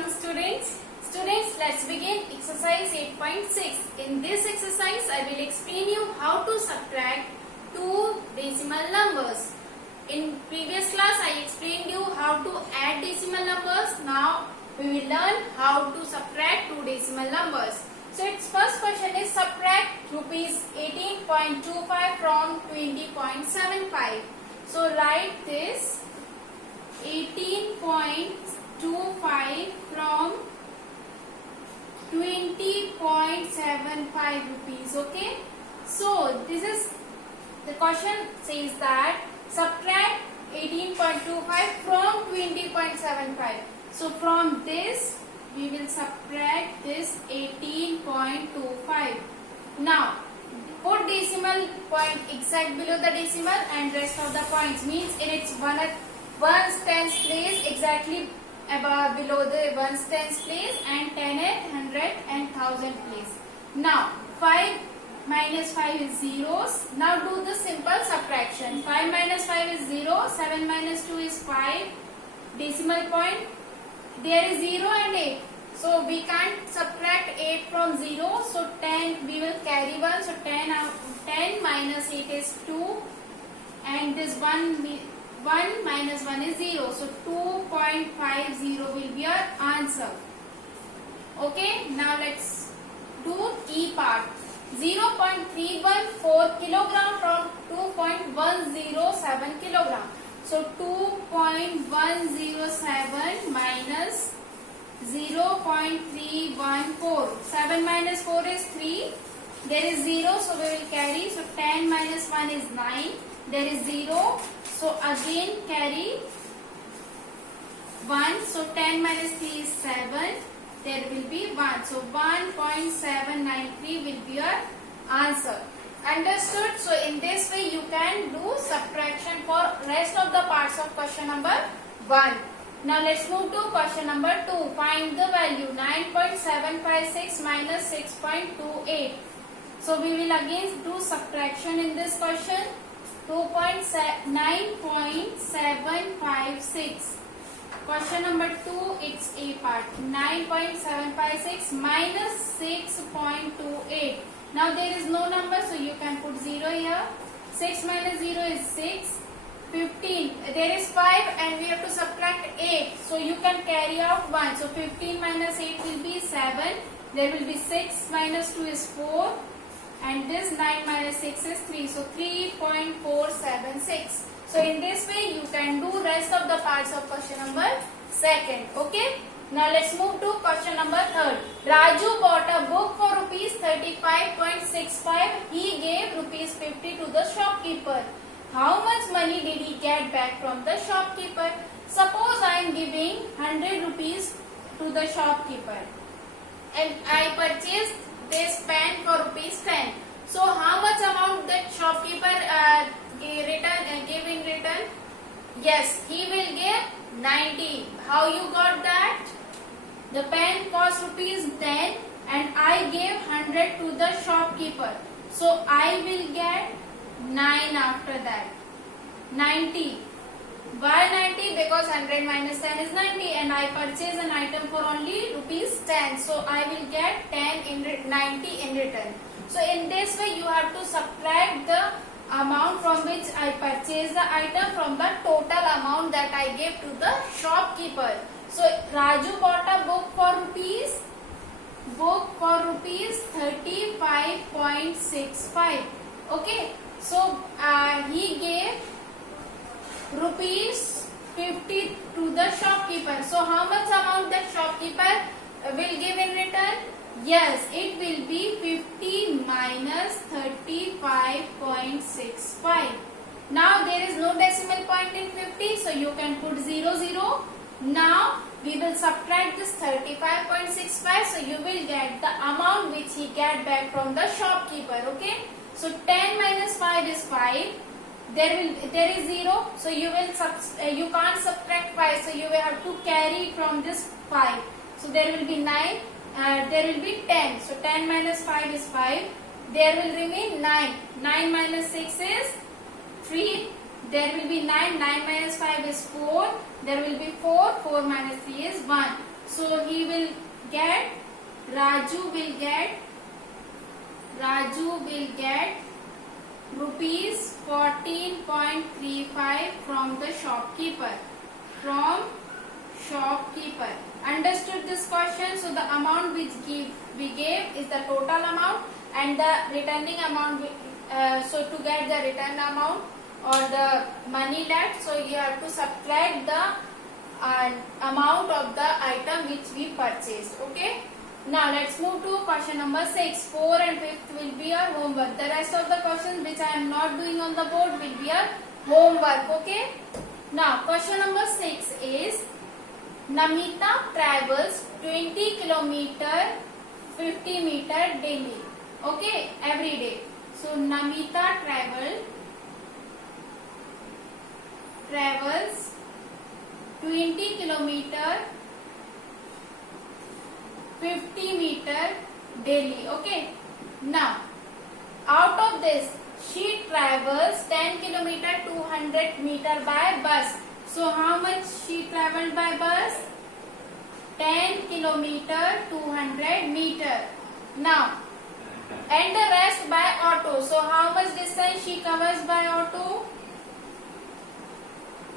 Welcome students. Students, let's begin exercise 8.6. In this exercise, I will explain you how to subtract two decimal numbers. In previous class, I explained you how to add decimal numbers. Now, we will learn how to subtract two decimal numbers. So, its first question is subtract rupees 18.25 from 20.75. So, write this 18.25 from 20.75 rupees. Okay, so this is the question says that subtract 18.25 from 20.75. So from this we will subtract this 18.25. Now put decimal point exact below the decimal and rest of the points means in its ones tens place exactly above below the ones tens place and 10th, 100 and 1000 place. Now 5 minus 5 is zeros. Now do the simple subtraction. 5 minus 5 is 0. 7 minus 2 is 5. Decimal point there is 0 and 8. So we can't subtract 8 from 0. So 10 we will carry 1. So 10 minus 8 is 2 and this 1 minus 1 is 0. So 2.50 will be our answer. Okay, now let's do key part. 0.314 kilogram from 2.107 kilogram. So 2.107 minus 0.314. 7 minus 4 is 3. There is 0, so we will carry. So 10 minus 1 is 9. There is 0. So again carry 1. So 10 minus 3 is 7. There will be 1. So 1.793 will be your answer. Understood? So in this way you can do subtraction for rest of the parts of question number 1. Now let's move to question number 2. Find the value 9.756 minus 6.28. So we will again do subtraction in this question. 9.756. Question number 2, it's A part. 9.756 minus 6.28. Now there is no number, so you can put 0 here. 6 minus 0 is 6. 15. There is 5 and we have to subtract 8. So you can carry out 1. So 15 minus 8 will be 7. There will be 6 minus 2 is 4. And this 9 minus 6 is 3. So 3.476. So in this way you can do rest of the parts of question number 2. Okay. Now let's move to question number 3. Raju bought a book for rupees 35.65. He gave rupees 50 to the shopkeeper. How much money did he get back from the shopkeeper? Suppose I am giving 100 rupees to the shopkeeper and I purchased this pen for rupees 10. So how much amount that shopkeeper gave in return? Yes, he will give 90. How you got that? The pen cost rupees 10 and I gave 100 to the shopkeeper. So I will get 9 after that. 90. Why 90? Because 100 minus 10 is 90 and I purchase an item for only rupees 10. So I will get 90 in return. So in this way you have to subtract the amount from which I purchased the item from the total amount that I gave to the shopkeeper. So Raju bought a book for rupees 35.65. Okay. So he gave rupees 50 to the shopkeeper. So how much amount that shopkeeper will give in return? Yes, it will be 50 minus 35.65. Now there is no decimal point in 50, so you can put 0, 0. Now we will subtract this 35.65, so you will get the amount which he get back from the shopkeeper. Okay. So 10 minus 5 is 5. There is 0. So you can't subtract 5. So you will have to carry from this 5. So there will be 9. There will be 10. So 10 minus 5 is 5. There will remain 9. 9 minus 6 is 3. there will be 9. 9 minus 5 is 4. There will be 4. 4 minus 3 is 1. So he will get, Raju will get rupees 14.35 from the shopkeeper. Understood this question? So the amount which we gave is the total amount, and the returning amount. So to get the return amount or the money left, so you have to subtract the amount of the item which we purchased. Okay. Now let's move to question number 6. 4 and 5th will be our homework. The rest of the questions which I am not doing on the board will be our homework. Okay. Now question number 6 is, Namita travels 20 kilometer 50 meter daily. Okay, every day. So Namita travels 20 kilometer 50 meter daily. Okay. Now, out of this, she travels 10 kilometer 200 meter by bus. So how much she traveled by bus? 10 kilometer 200 meter. Now, and the rest by auto. So how much distance she covers by auto?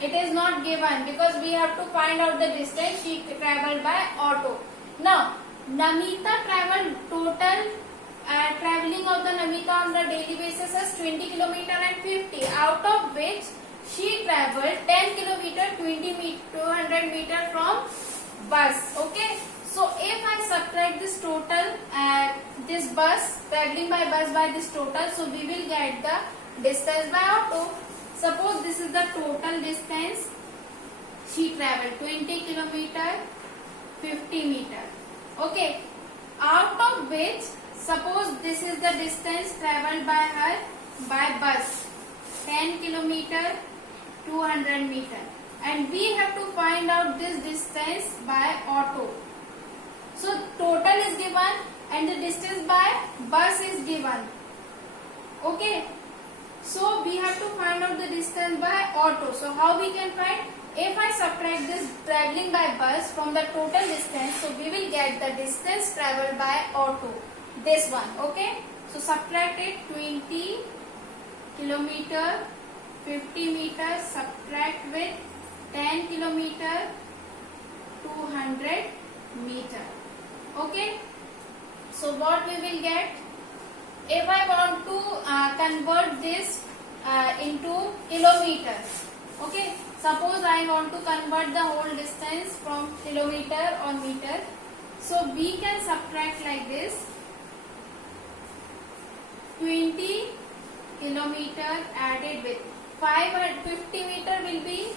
It is not given because we have to find out the distance she traveled by auto. Now, Namita traveled total traveling of the Namita on the daily basis is 20 kilometer and 50, out of which she traveled 10 kilometer 200 meter from bus. Okay. So if I subtract this total, this bus traveling by bus by this total, so we will get the distance by auto. Suppose this is the total distance she traveled, 20 kilometer 50 meter. Okay, out of which, suppose this is the distance traveled by her by bus, 10 kilometer 200 meter, and we have to find out this distance by auto. So total is given and the distance by bus is given. Okay, so we have to find out the distance by auto. So how we can find? If I subtract this traveling by bus from the total distance, so we will get the distance traveled by auto. This one. Okay. So subtract it, 20 kilometer 50 meter, subtract with 10 kilometer 200 meter. Okay. So what we will get? If I want to convert this into kilometer. Okay. Suppose I want to convert the whole distance from kilometer or meter. So we can subtract like this. 20 kilometer added with 550 meter will be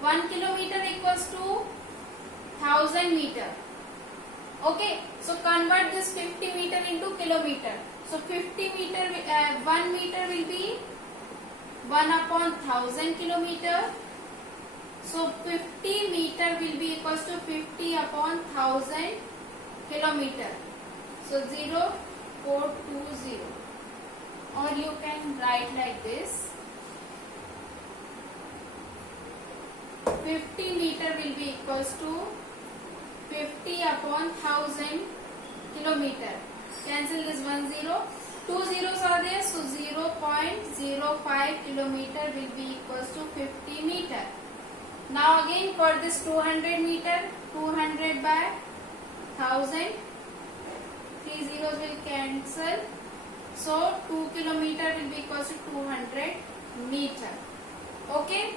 1 kilometer equals to 1000 meter. Okay. So convert this 50 meter into kilometer. So 50 meter, 1 meter will be 1 upon 1000 kilometer. So 50 meter will be equals to 50 upon 1000 kilometer. So 0.420. Or you can write like this. 50 meter will be equals to 50 upon 1000 kilometer. Cancel this 1 0. 2 zeros are there, so 0.05 kilometer will be equals to 50 meter. Now again for this 200 meter, 200 by 1000, 3 zeros will cancel. So 2 kilometer will be equals to 200 meter. Okay.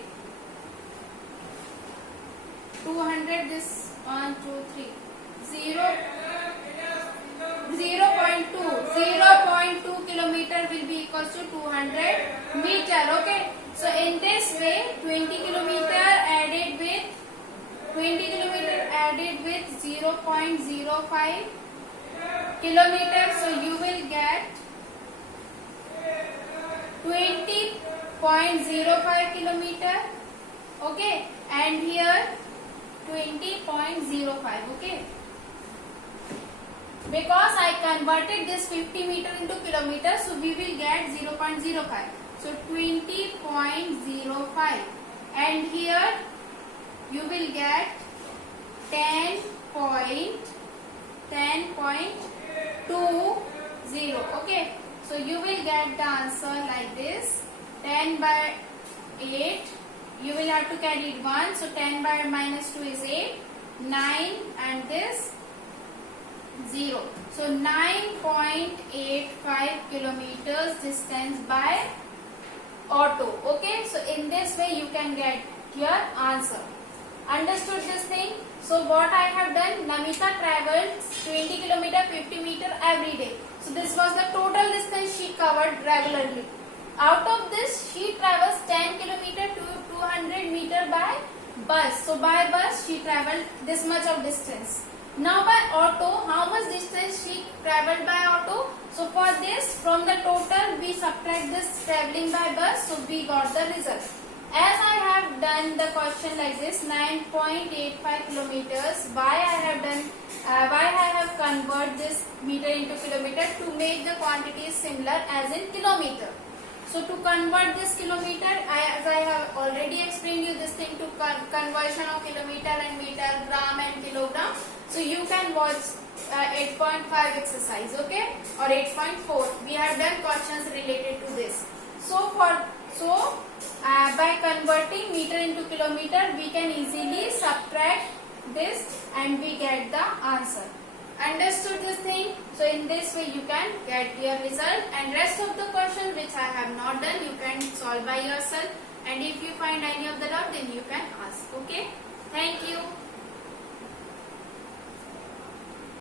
200, this 1, 2, 3. 0.2 kilometer will be equals to 200 meter. Okay. So in this way, 20 kilometer added with 0.05 kilometer. So you will get 20.05 kilometer. Okay. And here 20.05. Okay. Because I converted this 50 meter into kilometer, so we will get 0.05. So 20.05, and here you will get 10.20. Okay, so you will get the answer like this. 10 by 8, you will have to carry it 1, so 10 by minus 2 is 8, 9, and this 0. So 9.85 kilometers distance by auto. Okay, so in this way you can get your answer. Understood this thing? So what I have done, Namita traveled 20 kilometer, 50 meter every day. So this was the total distance she covered regularly. Out of this, she travels 10 kilometer to 200 meter by bus. So by bus she traveled this much of distance. Now by auto, how much distance she traveled by auto? So for this, from the total we subtract this traveling by bus, so we got the result. As I have done the question like this, 9.85 kilometers, why I have converted this meter into kilometer to make the quantity similar as in kilometer. So to convert this kilometer, as I have already explained you this thing to conversion of kilometer and meter, gram and kilogram. So you can watch 8.5 exercise, okay, or 8.4. We have done questions related to this. By converting meter into kilometer, we can easily subtract this and we get the answer. Understood this thing? So in this way you can get your result, and rest of the question which I have not done you can solve by yourself, and if you find any of the doubt then you can ask. Okay, thank you.